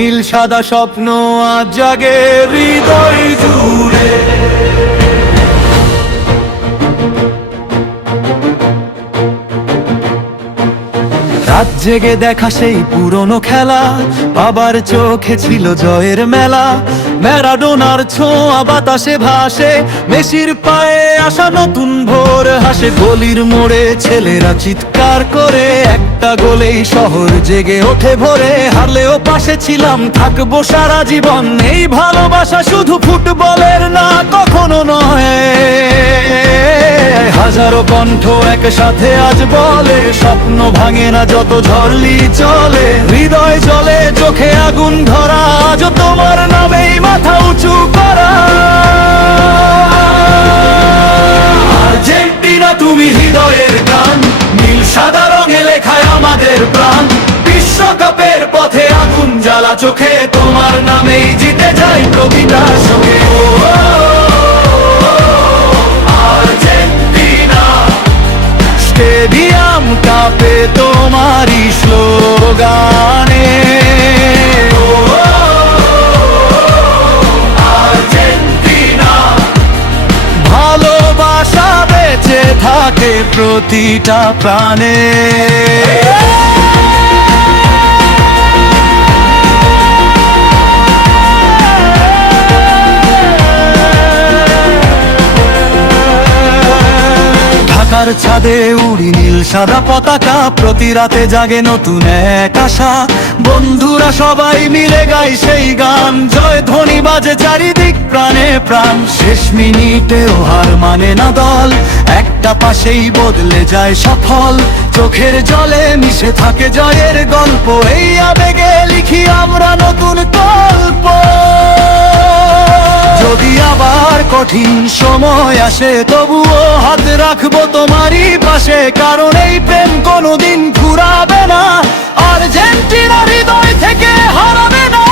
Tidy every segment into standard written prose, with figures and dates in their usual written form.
নীল সাদা স্বপ্ন আজ জাগে হৃদয় জুড়ে। রাত জেগে দেখা সেই পুরনো খেলা, বাবার চোখে ছিল জয়ের মেলা। ম্যারাডোনার ছোঁয়া বাতাসে ভাসে, মেসির পায়ে আসা নতুন ভোর হাসে। গলির মোড়ে ছেলেরা চিৎকার করে, একটা গোলেই শহর জেগে ওঠে ভোরে। হারলেও পাশে ছিলাম, থাকবো সারা জীবন। এই ভালোবাসা শুধু ফুটবলের না, কখনো নয়। হাজারো কণ্ঠ একসাথে আজ বলে, স্বপ্ন ভাঙে না যত ঝড়লি চলে। হৃদয় জলে, চোখে আগুন ধরা, আজ তোমার নামেই মাথা উঁচু করা। আর্জেন্টিনা তুমি হৃদয়ের গান, নীল সাদা রঙে লেখায় আমাদের প্রাণ। বিশ্বকাপের পথে আগুন জ্বালা চোখে, তোমার নামেই জিতে যায় প্রতিটা শোকে। স্টেডিয়াম কাঁপে তোমারই স্লোগানে। আর্জেন্টিনা ভালোবাসা বেঁচে থাকে প্রতিটা প্রাণে। ঢাকার ছাদে উড়ি নীল সাদা পতাকা, প্রতি রাতে জাগে নতুন এক আশা। বন্ধুরা সবাই মিলে গাই সেই গান, জয় ধ্বনি বাজে চারিদিক প্রাণে প্রাণ। শেষ মিনিটেও হার মানে না দল, একটা পাশেই বদলে যায় সফল। চোখের জলে মিশে থাকে জয়ের গল্প, এই আবেগে লিখি আমরা নতুন গল্প। যদি আবার কঠিন সময় আসে, তবুও হাত রাখবো তোমারই পাশে। কারণ এই প্রেম কোনোদিন ঘুরাবে না, আর্জেন্টিনা হৃদয় থেকে হারাবে না।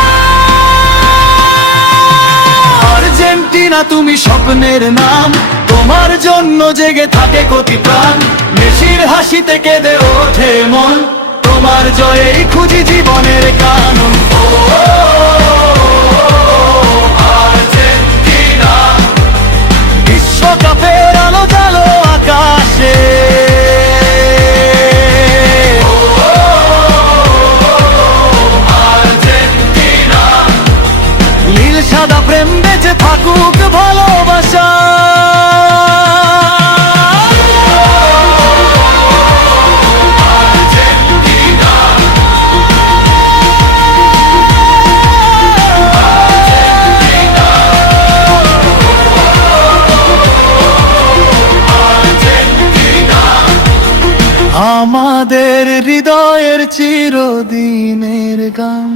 আর্জেন্টিনা তুমি স্বপ্নের নাম, তোমার জন্য জেগে থাকে কোটি প্রাণ। মেসির হাসিতে কেঁদে ওঠে মন, তোমার জয়েই খুঁজি জীবনের কারণ। বিশ্বকাপের আলো জালো আকাশে, আর্জেন্টিনা নীল সাদা প্রেম বেঁচে থাকুক ভালোবাসা। আমাদের হৃদয়ের চিরদিনের গান।